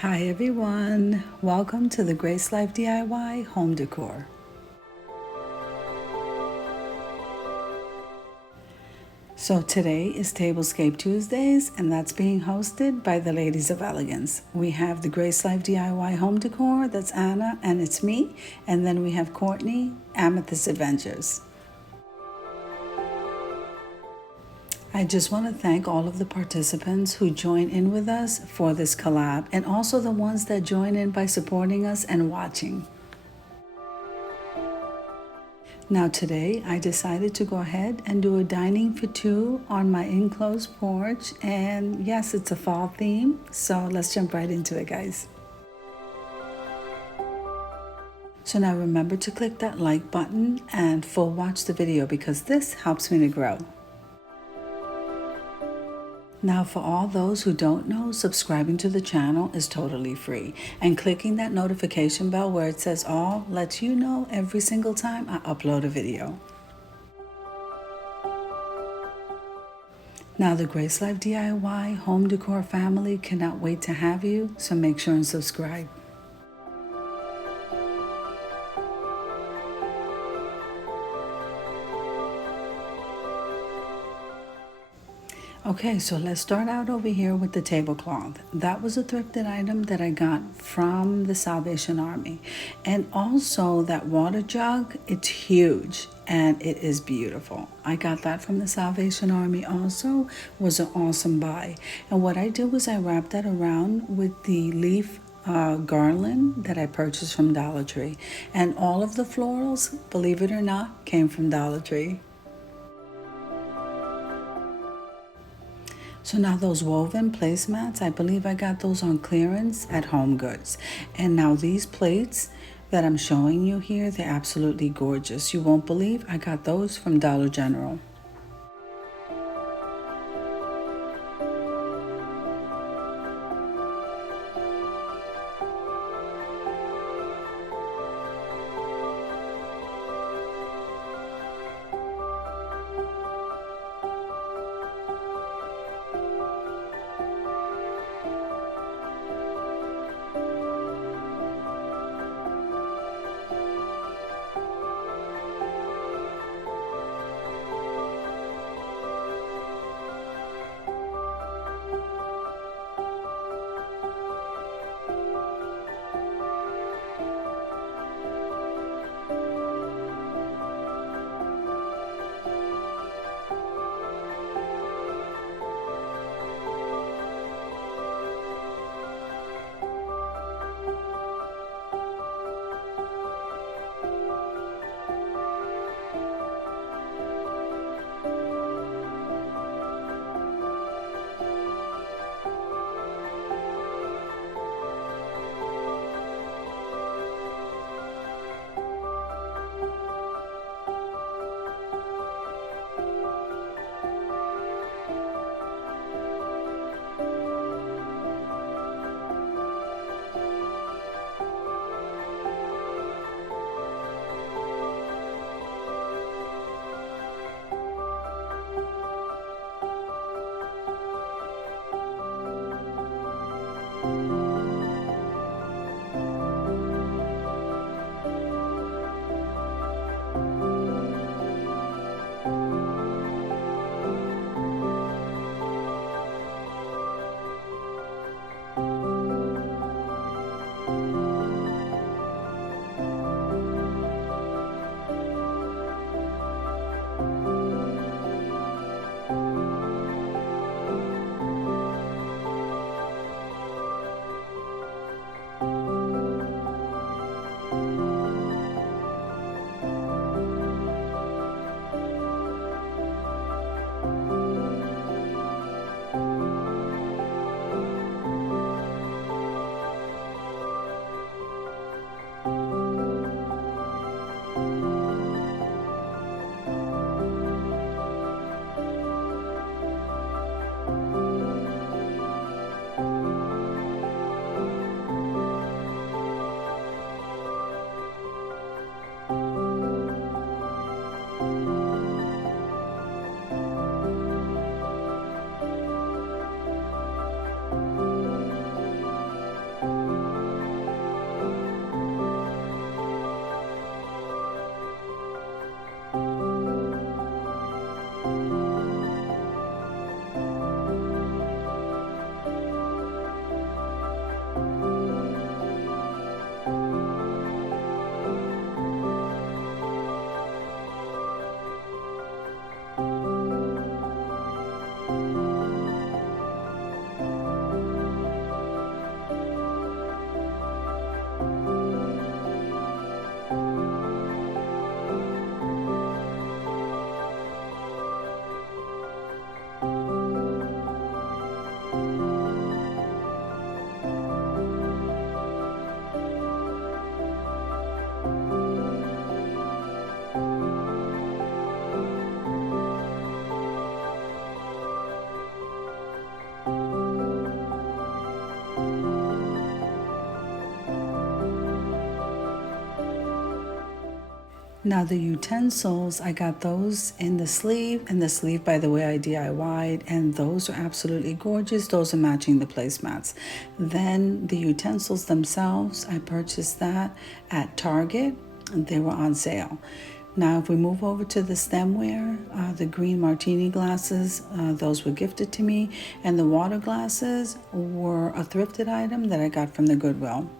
Hi everyone, welcome to the Grace Life DIY Home Decor. So today is Tablescape Tuesdays, and that's being hosted by the ladies of Elegance. We have the Grace Life DIY Home Decor, that's Anna, and it's me, and then we have Courtney, Amethyst Adventures. I just want to thank all of the participants who join in with us for this collab, and also the ones that join in by supporting us and watching. Now today I decided to go ahead and do a dining for two on my enclosed porch, and yes, it's a fall theme, so let's jump right into it, guys. So now remember to click that like button and full watch the video because this helps me to grow. Now, for all those who don't know, subscribing to the channel is totally free, and clicking that notification bell where it says all lets you know every single time I upload a video. Now, the Grace Life DIY Home Decor family cannot wait to have you, so make sure and subscribe. Okay, so let's start out over here with the tablecloth. That was a thrifted item that I got from the Salvation Army. And also that water jug, it's huge and it is beautiful. I got that from the Salvation Army also, was an awesome buy. And what I did was I wrapped that around with the leaf garland that I purchased from Dollar Tree. And all of the florals, believe it or not, came from Dollar Tree. So now those woven placemats, I believe I got those on clearance at Home Goods. And now these plates that I'm showing you here, they're absolutely gorgeous. You won't believe I got those from Dollar General. Now the utensils, I got those in the sleeve, and the sleeve, by the way, I DIY'd, and those are absolutely gorgeous. Those are matching the placemats. Then the utensils themselves, I purchased that at Target, and they were on sale. Now if we move over to the stemware, the green martini glasses, those were gifted to me, and the water glasses were a thrifted item that I got from the Goodwill.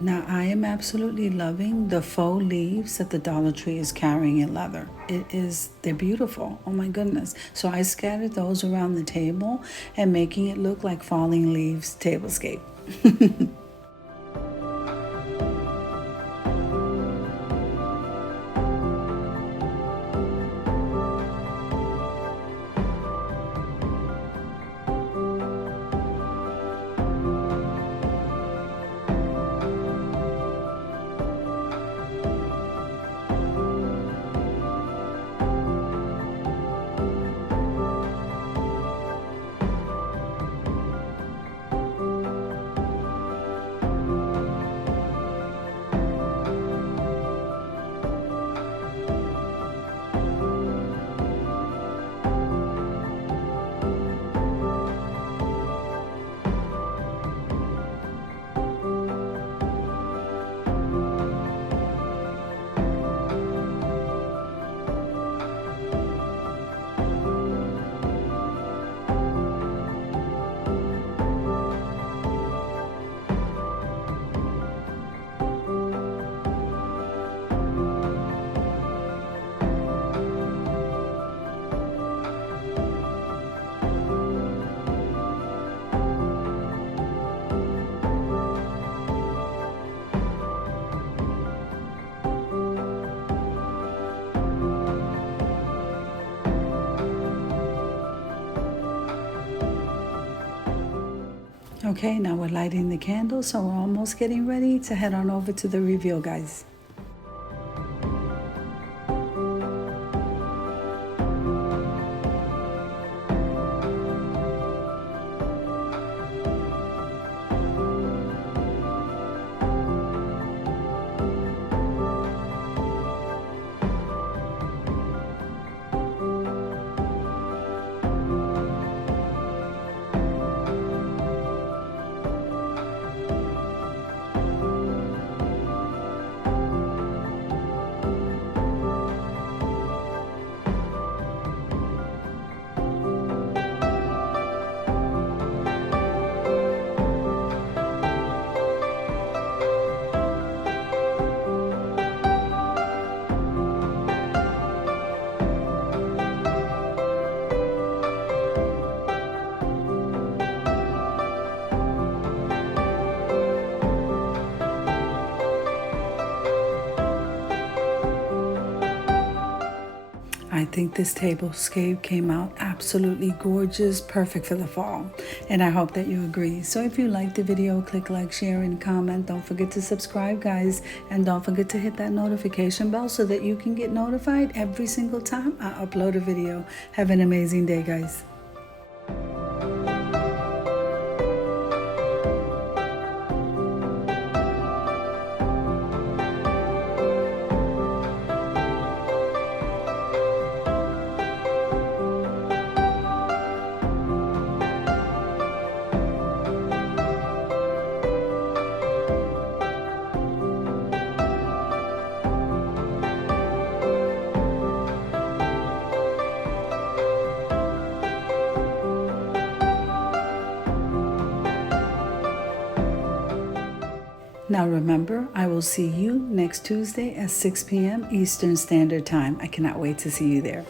Now I am absolutely loving the faux leaves that the Dollar Tree is carrying in leather. They're beautiful. Oh my goodness. So I scattered those around the table and making it look like falling leaves tablescape. Okay, now we're lighting the candles, so we're almost getting ready to head on over to the reveal, guys. I think this tablescape came out absolutely gorgeous, perfect for the fall, and I hope that you agree. So if you liked the video, click like, share, and comment. Don't forget to subscribe, guys, and don't forget to hit that notification bell so that you can get notified every single time I upload a video. Have an amazing day, guys. Now remember, I will see you next Tuesday at 6 p.m. Eastern Standard Time. I cannot wait to see you there.